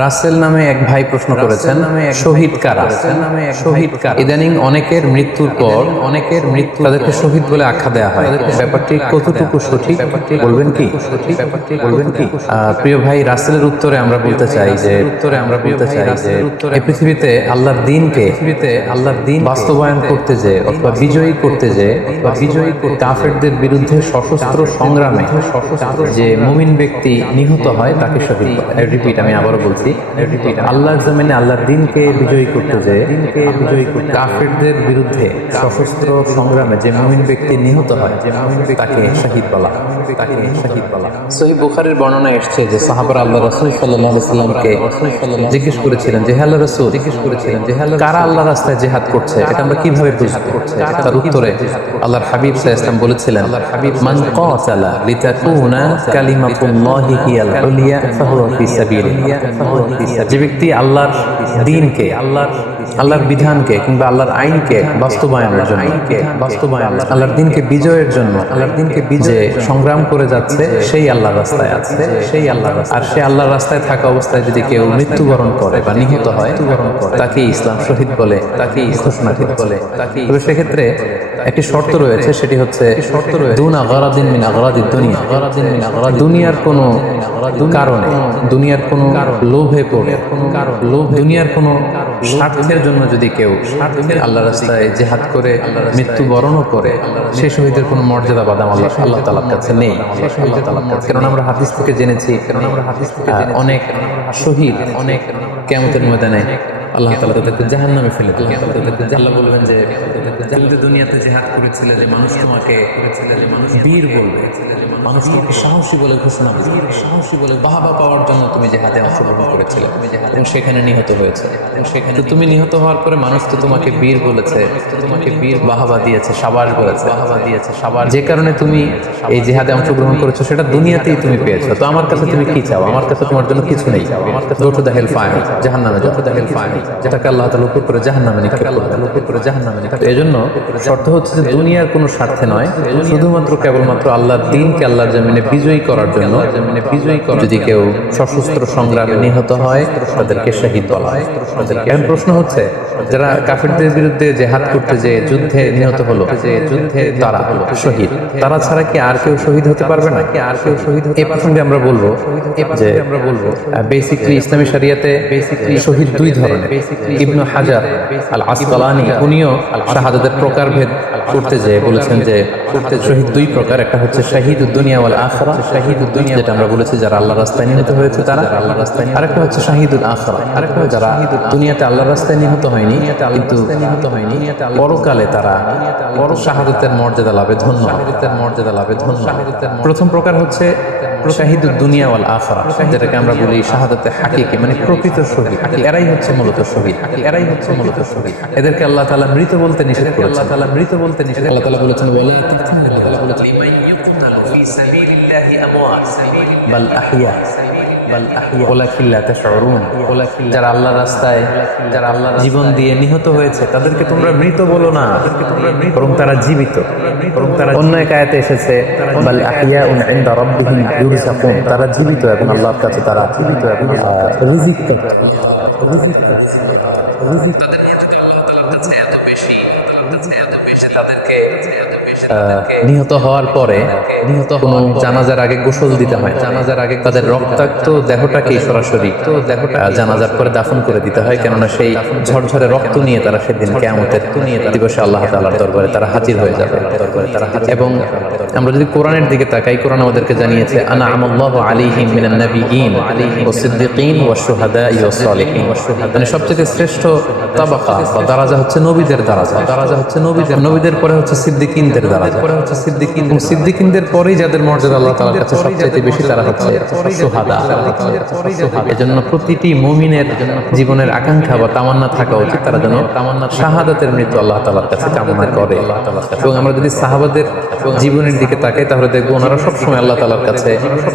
রাসেল নামে এক ভাই প্রশ্ন করেছেন, শহীদ কারা? শহীদ কারা? ইদানিং অনেকের মৃত্যুর পর তাদেরকে শহীদ বলে আখ্যা দেওয়া হয়। ব্যাপারটি কতটুকু সঠিক বলবেন কি? প্রিয় ভাই, রাসেলের উত্তরে আমরা বলতে চাই যে এই পৃথিবীতে আল্লাহর দিনকে বাস্তবায়ন করতে যে অথবা বিজয়ী করতে যে কাফেরদের বিরুদ্ধে সশস্ত্র সংগ্রামে যে মুমিন ব্যক্তি নিহত হয় তাকে শহীদ বলে। আমি আবারও বলছি, আল্লাহর জমিনে আল্লাহর দিনকে বিজয়ী করতে যে কাফেরদের বিরুদ্ধে সশস্ত্র সংগ্রামে যে মুমিন ব্যক্তি নিহত হয় তাকে শহীদ বলা। সহিহ বুখারীর বর্ণনায় এসেছে যে সাহাবারা আল্লাহ রাসূল সাল্লাল্লাহু আলাইহি সাল্লামকে জিজ্ঞেস করেছিলেন যে হে আল্লাহর রাসূল, কারা আল্লাহর রাস্তায় জিহাদ করছে এটা আমরা কিভাবে বুঝবো? তার উত্তরে আল্লাহর হাবিব সাল্লাল্লাহু আলাইহি ওয়াসাল্লাম বলেছিলেন, মান কাতালা লিতাকুনা কালিমাতুল্লাহি হিয়াল উলিয়া ফাহুয়া ফি সাবিলিল্লাহ। যে ব্যক্তি আল্লাহর দ্বীনকে, আল্লাহর বিধানকে কিংবা আল্লাহর আইনকে বাস্তবায়নের জন্য, আল্লাহর দ্বীনকে বিজয়ের জন্য যে সংগ্রাম করে যাচ্ছে সেই আল্লাহর রাস্তায় আছে। আর সে আল্লাহর রাস্তায় থাকা অবস্থায় যদি কেউ মৃত্যুবরণ করে বা নিহত হয় তাকে ইসলাম শহীদ বলে, তাকে ঘোষণা বলে। তবে সেক্ষেত্রে একটি শর্ত রয়েছে, সেটি হচ্ছে দুনা গারাদিন মিন আগরাদিদ দুনিয়া। দুনিয়ার কোনো কারণে, দুনিয়ার কোনো লোভে পড়ে, দুনিয়ার কোনো স্বার্থের জন্য যদি কেউ আল্লাহর রাস্তায় জিহাদ করে মৃত্যুবরণও করে, সে শহীদের কোনো মর্যাদা বাদাম আল্লাহ তাআলার কাছে নেই। কারণ আমরা হাদিস থেকে জেনেছি, অনেক শহীদ কিয়ামতের ময়দানে আল্লাহ তাআলা তাদেরকে জাহান্নামে ফেলে দিলেন। আল্লাহ বলবেন যে দুনিয়াতে জিহাদ করেছিলে যে মানুষ তোমাকে বীর বলবে, মানুষ তোমাকে সাহসী বলে ঘোষণা করবে, সাহসী বলে বাহবা পাওয়ার জন্য তুমি জিহাদে অংশগ্রহণ করেছিলে এবং সেখানে নিহত হয়েছে। তো তুমি নিহত হওয়ার পরে মানুষ তো তোমাকে বীর বলেছে, তোমাকে বীর বাহবা দিয়েছে, সাবাস বলেছে, যে কারণে তুমি এই জিহাদে অংশগ্রহণ করেছো সেটা দুনিয়াতেই তুমি পেয়েছো। তো আমার কাছে তুমি কি চাও? আমার কাছে তোমার জন্য কিছু নেই। আমার কাছে go to the hell fire, জাহান্নামে যাও, যেটাকে আল্লাহ তাআলা উপর করে জাহান্নামে নিক্ষেপ করবেন। এজন্য শর্ত হচ্ছে যে দুনিয়ার কোনো স্বার্থে নয়, শুধুমাত্র কেবলমাত্র আল্লাহর দ্বীনকে আল্লাহর জমিনে বিজয়ী করার জন্য যদি কেউ সশস্ত্র সংগ্রামে নিহত হয় তাদেরকে শহীদ বলা হয়। এখন প্রশ্ন হচ্ছে, যারা কাফেরদের বিরুদ্ধে জিহাদ করতে যে যুদ্ধে নিহত হলো, তারা শহীদ, তারা ছাড়া কি আর কেউ শহীদ হতে পারবে না? এই প্রসঙ্গে আমরা বলবো যে বেসিক্যালি ইসলামী শরিয়াতে শহীদ দুই ধরনের। ইবনে হাজার আল আসকালানী উনিও শাহাদাতের প্রকারভেদ করতে যেয়ে বলেছেন যে শহীদ দুই প্রকার। একটা হচ্ছে শাহিদুদ দুনিয়া ওয়াল আখিরা, যেটা আমরা বলেছি যারা আল্লাহর রাস্তায় নিহত হয়েছে তারা। আরেকটা হচ্ছে শাহিদুল আখিরা, যারা দুনিয়াতে আল্লাহর রাস্তায় নিহত হয়নি কিন্তু পরকালে তারা শাহাদাতের মর্যাদা লাভে ধন্য। প্রথম প্রকার হচ্ছে শাহিদুদ দুনিয়া ওয়াল আখিরা, যেটাকে আমরা বলি শাহাদাতে হাকিকি, মানে প্রকৃত শহীদ। এরাই হচ্ছে মূলত শহীদ। এদেরকে আল্লাহ তাআলা মৃত বলতে নিষেধ করেছেন। আল্লাহ তাআলা বলেছেন ওয়ালা তাকতুলু লিমান ইউকতালু ফি সাবিলিল্লাহি আমওয়াত বাল আহইয়া ওয়ালাকিন লা তাশউরুন। যারা আল্লাহর রাস্তায় জীবন দিয়ে নিহত হয়েছে তাদেরকে তোমরা মৃত বলো না, বরং তারা জীবিত। অন্য এক আয়াতে এসেছে বাল আহইয়াউন ইনদা রাব্বিহিম ইউরযাকুন, তারা জীবিত এবং আল্লাহর কাছে তারা রিজিক পাচ্ছে। তাদেরকে নিহত হওয়ার পরে কোনো জানাজার আগে গোসল দিতে হয়, তাদের রক্তাক্ত দেহটাকে সরাসরি জানাজার পরে দাফন করে দিতে হয়, কেননা সেই ঝরঝরে রক্ত নিয়ে তারা সেদিন কিয়ামতের দিবসে আল্লাহ তাআলার দরবারে তারা হাজির হয়ে যাবে। এবং আমরা যদি কোরআনের দিকে তাকাই, কোরআন আমাদেরকে জানিয়েছে আনআমাল্লাহু আলাইহিম মিনান নাবিয়্যিন ওয়াস সিদ্দিকিন ওয়াশ শুহাদাই ওয়াস সালিহিন। মানে সবচেয়ে শ্রেষ্ঠ তাবাকা বা দারাজা হচ্ছে নবীদের দারাজা, নবীদের পরে হচ্ছে সিদ্দিকিনদের দারাজা, সিদ্দিকিনদের পরেই যাদের মর্যাদা আল্লাহ তাআলার কাছে সবচেয়ে বেশি তারা হচ্ছে শুহাদা। এজন্য প্রতিটি মুমিনের জীবনের আকাঙ্ক্ষা বা তামান্না থাকা উচিত তারা যেন শাহাদাতের মৃত্যু আল্লাহ তাআলার কাছে কামনা করে। এবং আমরা যদি সাহাবাদের জীবনের দিকে তাকাই তাহলে দেখবো ওনারা সবসময় আল্লাহ তাআলার কাছে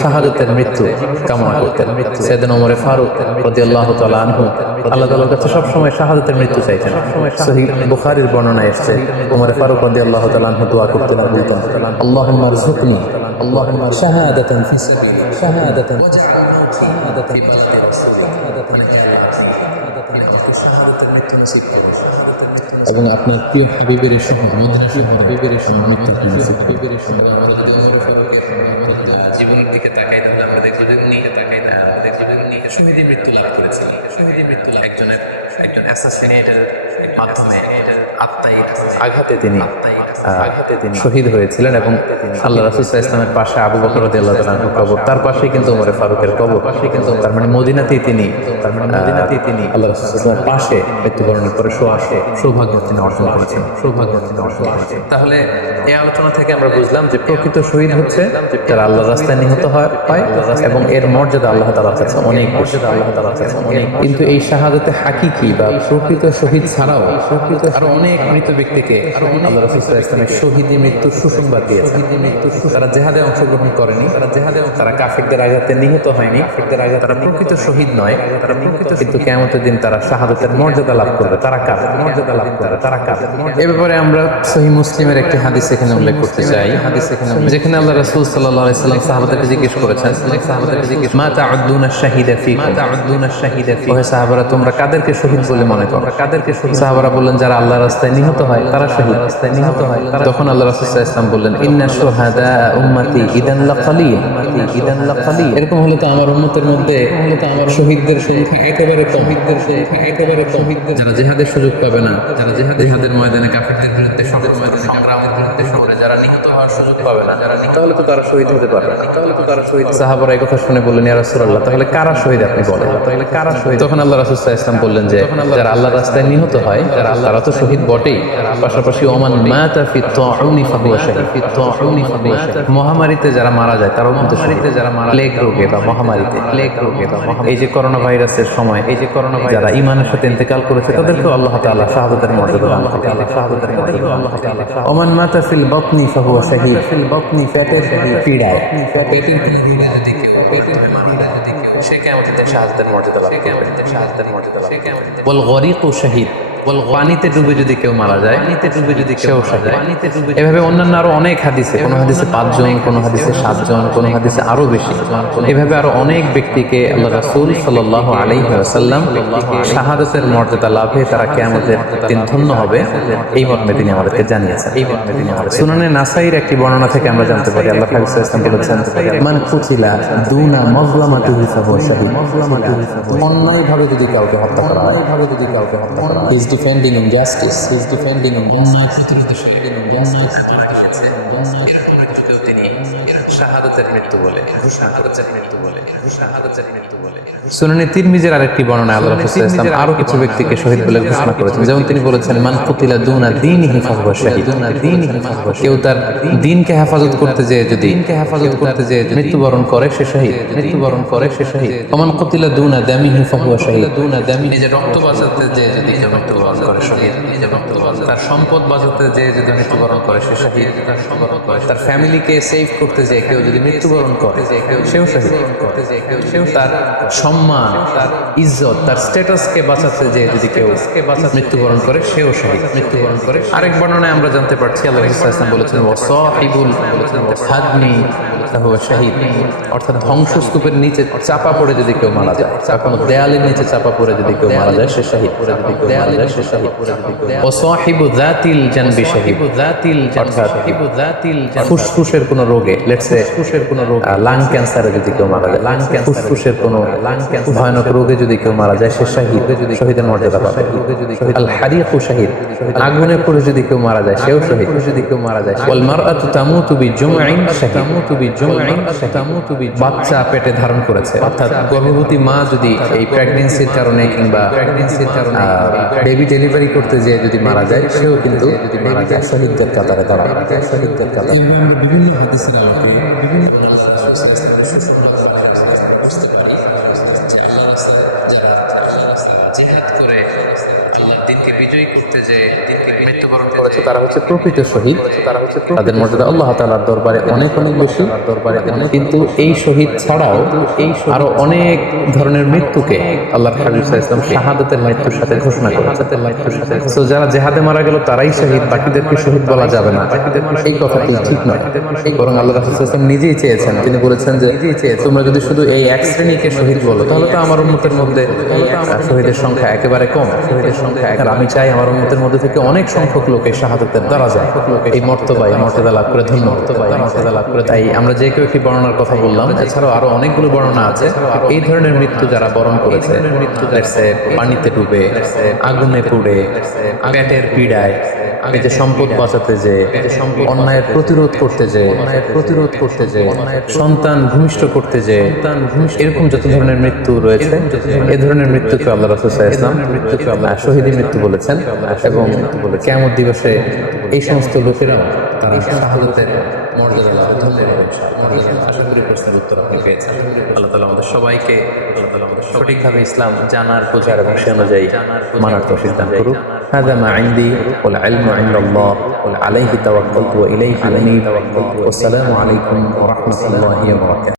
শাহাদাতের মৃত্যু কামনা করতেন। সাইয়েদনা ওমর ফারুক রাদিয়াল্লাহু তাআলা আনহু আল্লাহ তাআলার কাছে সবসময় শাহাদাতের মৃত্যু চাইতেন। সহিহ বুখারীর বর্ণনায় এসেছে ওমর ফারুক রাদিয়াল্লাহু তাআলা আনহু দোয়া করতেন, বলতেন আল্লাহুম্মা আরযুকনি শাহাদাতান ফি সাবিলিক শাহাদাতান এবং আপনার প্রিয় হাবিবের সহ আমাদের হাবিবের সহ জীবনের দিকে তাকাই তাহলে আমরা দেখবো যে উনি শহীদের মৃত্যু লাভ করেছিলেন। একজন অ্যাসাসিনেটের মাধ্যমে আঘাতে তিনি শহীদ হয়েছিলেন এবং আল্লাহ রাসূল সাল্লাল্লাহু আলাইহি ওয়াসাল্লামের পাশে আবু বকর রাদিয়াল্লাহু তাআলা আনহুর কবর, তার পাশেই কিন্তু ওমর ফারুকের কবর, তার মানে মদিনাতেই তিনি আল্লাহ রাসূল সাল্লাল্লাহু আলাইহি ওয়াসাল্লামের পাশে মৃত্যুবরণের পরে সৌভাগ্য তিনি অর্জন করেছেন। তাহলে এই আলোচনা থেকে আমরা বুঝলাম যে প্রকৃত শহীদ হচ্ছে যারা আল্লাহর রাস্তায় নিহত হয় এবং এর মর্যাদা আল্লাহ তাআলার কাছে অনেক বেশি। কিন্তু এই শাহাদাতে হাকিকি বা প্রকৃত শহীদ ছাড়াও আরো অনেক মৃত ব্যক্তিকে আল্লাহ রাসূল সাল্লাল্লাহু আলাইহি ওয়াসাল্লাম শহীদের মৃত্যুর সুসংবাদ দিয়েছেন। তারা জিহাদে অংশগ্রহণ করেনি, তারা কাফিরদের আঘাতে নিহত হয়নি, তারা প্রকৃত শহীদ নয়, কিন্তু কিয়ামতের দিন তারা শাহাদাতের মর্যাদা লাভ করবে। তারা কার এ ব্যাপারে আমরা সহিহ মুসলিমের একটি হাদিস এখানে উল্লেখ করতে চাই, যেখানে আল্লাহ রাসূল সাল্লাল্লাহু আলাইহি ওয়াসাল্লাম সাহাবাদেরকে জিজ্ঞেস করেছেন, মা তাউদ্দুনা শাহিদা ফীকুম, ওহে সাহাবারা তোমরা কাদেরকে শহীদ বলে মনে করো? সাহাবারা বললেন যারা আল্লাহর রাস্তায় নিহত হয় তারা শহীদ। তখন আল্লাহ রাসূল সাল্লাল্লাহু আলাইহি ওয়াসাল্লাম বললেন, ইন্না শুহাদা উম্মতি ইদান লাকালিল। এরকম হলে তো আমার উম্মতের মধ্যে শহীদদের সংখ্যা একেবারে কম। যারা জিহাদের সুযোগ পাবে না, যারা জিহাদের ময়দানে কাফিরদের বিরুদ্ধে সংগ্রামের বিরুদ্ধে করে যারা নিহত হওয়ার সুযোগ পাবে না, তাহলে তো তারা শহীদ হতে পারবে না। সাহাবারা এই কথা শুনে বললেন, ইয়া রাসূলুল্লাহ তাহলে কারা শহীদ আপনি বলেন। তখন আল্লাহ রাসূল সাল্লাল্লাহু আলাইহি ওয়াসাল্লাম বললেন যে যারা আল্লাহর রাস্তায় নিহত হয় তারা তো শহীদ বটেই, পাশাপাশি ওমান মাতা ফি তাউনি ফাহুয়া শাহীদ। মহামারীতে যারা মারা যায় তারাও কিন্তু শহীদ। প্লেগ রোগে বা মহামারীতে, এই যে করোনা ভাইরাসের সময় যারা ঈমানের সাথে ইন্তেকাল করেছে তাদেরকেও আল্লাহ তাআলা শাহাদাতের মর্যাদা দান করেন। ওমান মাতা ফিল বাতনি ফাহুয়া শাহীদ। পীড়ায় সে কিয়ামতের দিন শাহাদাতের মর্যাদা লাভ করবে। ওয়াল গরিকু শাহীদ, পানিতে ডুবে যদি কেউ মারা যায় সেও শাহীদ। এভাবে অন্যান্য আরো অনেক হাদিসে, কোন হাদিসে 5 জন, কোন হাদিসে 7 জন, কোন হাদিসে আরো বেশি, এভাবে আরো অনেক ব্যক্তিকে আল্লাহ রাসূল সাল্লাল্লাহু আলাইহি ওয়াসাল্লাম শাহাদাতের মর্যাদা লাভে তারা কিয়ামতের দিন ধন্য হবে এই মর্মে তিনি আমাদেরকে জানিয়েছেন। সুনানে নাসাইর একটি বর্ণনা থেকে আমরা জানতে পারি আল্লাহ পাক সাল্লাল্লাহু আলাইহি ওয়াসাল্লাম বলেছেন, মান কুতিলা দুনা মাজলামাতিহি ফাহুয়া শাহীদ। অন্যায়ভাবে যদি কাউকে হত্যা করা হয়, he is defending injustice, শাহাদাতের মৃত্যু বলে। সুনানে তিরমিজির আরেকটি বর্ণনায় আল্লাহ রাসূল সাল্লাল্লাহু আলাইহি ওয়াসাল্লাম আরো কিছু ব্যক্তিকে শহীদ বলে ঘোষণা করেছেন। যেমন তিনি বলেছেন, মান কুতিলা দুনা দীনিহি ফাহুয়া শাহীদ। কেউ তার দ্বীনকে হেফাজত করতে যেয়ে যদি মৃত্যুবরণ করে সে শহীদ। ওমান কুতিলা দুনা দামিহি ফাহুয়া শাহীদ। নিজের রক্ত বাঁচাতে যেয়ে যদি কেউ মৃত্যুবরণ করে শহীদ। তার সম্পদ বাঁচাতে যেয়ে যদি মৃত্যুবরণ করে সে শহীদ। তার ফ্যামিলিকে সেভ করতে যেয়ে কেউ যদি মৃত্যুবরণ করে সেও শহীদ। তার সম্মান, তার ইজ্জত, তার স্ট্যাটাসকে বাঁচাতে যেয়ে যদি কেউ মৃত্যুবরণ করে সেও শহীদ। আরেক বর্ণনায় আমরা জানতে পারছি আল্লাহ রাসূল সাল্লাল্লাহু আলাইহি ওয়াসাল্লাম বলেছেন, ওয়াসাহিবুল হাদমি ফাহুয়া শাহীদ। অর্থাৎ ধ্বংসস্তূপের নিচে চাপা পড়ে যদি কেউ মারা যায়, কোনো দেয়ালের নিচে চাপা পড়ে যদি কেউ মারা যায় সে শহীদ। ওয়াসাহিবু যাতিল জানবি শাহীদ। অর্থাৎ ফুসফুসের কোনো রোগে, লেটস সে লাং ক্যান্সারে যদি কেউ মারা যায়, ফুসফুসের কোনো ভয়ানক রোগে যদি কেউ মারা যায় সে শহীদ, শহীদের মর্যাদা পাবে। আল হারিকু শাহীদ, আগুনে পড়ে যদি কেউ মারা যায় সেও শহীদ। ওয়াল মারআতু তামুতু বিজুমইন শাহীদ। বাচ্চা পেটে ধারণ করেছে, অর্থাৎ গর্ভবতী মা যদি এই প্রেগন্যান্সির কারণে কিংবা বেবি ডেলিভারি করতে যেয়ে যদি মারা যায় সেও কিন্তু শহীদদের কাতারে দাঁড়ায়। বিভিন্ন হাদিসের আলোকে জিহাদ করে আল্লাহর দ্বীনকে বিজয়ী করতে যে মৃত্যুবরণ করেছে তারা হচ্ছে প্রকৃত শহীদ, তাদের মর্যাদা আল্লাহ তাআলার দরবারে অনেক অনেক বেশি, কিন্তু এই শহীদ ছাড়াও আরো অনেক ধরনের মৃত্যুকে আল্লাহর হাবিব সাল্লাল্লাহু আলাইহি ওয়াসাল্লাম শাহাদাতের মৃত্যুর সাথে ঘোষণা করেছেন। তো যারা জিহাদে মারা গেল তারাই শহীদ, বাকিদেরকে শহীদ বলা যাবে না, এই কথাটি ঠিক নয়। বরং আল্লাহ রাসূল সাল্লাল্লাহু আলাইহি ওয়াসাল্লাম নিজেই চেয়েছেন, তিনি বলেছেন যে তোমরা যদি শুধু এই এক শ্রেণীকে শহীদ বলো তাহলে তো আমার উম্মতের মধ্যে শহীদের সংখ্যা একেবারে কম। আর আমি চাই আমার উম্মতের মধ্যে থেকে অনেক সংখ্যক লোক এই শাহাদাতের দ্বারা যায় এই মর্যাদা লাভ করে, ধন্য মর্যাদা লাভ করে। তাই আমরা যে কেউ একটি বর্ণনার কথা বললাম, এছাড়াও আরো অনেকগুলো বর্ণনা আছে। এই ধরনের মৃত্যু যারা বরণ করেছে, পানিতে ডুবে, আগুনে পুড়ে, পেটের পীড়ায়, এই যে সম্পদ বাঁচাতে যে, অন্যায়ের প্রতিরোধ করতে যে, সন্তান ভূমিষ্ঠ করতে যে, এরকম যত ধরনের মৃত্যু রয়েছে, এই ধরনের মৃত্যুকে আল্লাহ রাসূল সাল্লাল্লাহু আলাইহি ওয়াসাল্লাম শহীদী মৃত্যু বলেছেন। এবং কিয়ামত দিবসে এই সমস্ত লোকেরা তারা শাহাদাতের মর্যাদা লাভ করবে। আশা করি প্রশ্নের উত্তর আপনি পেয়েছেন। আল্লাহ তাআলা আমাদের সবাইকে সঠিকভাবে ইসলাম জানার, বোঝার এবং সে অনুযায়ী মানার তৌফিক দান করুক। হাযা মা ইনদি ওয়াল ইলমু ইনদাল্লাহ ওয়া আলাইহি তাওয়াক্কালতু ওয়া ইলাইহি আনীব। ওয়াসসালামু আলাইকুম ওয়া রাহমাতুল্লাহি ওয়া বারাকাতুহু।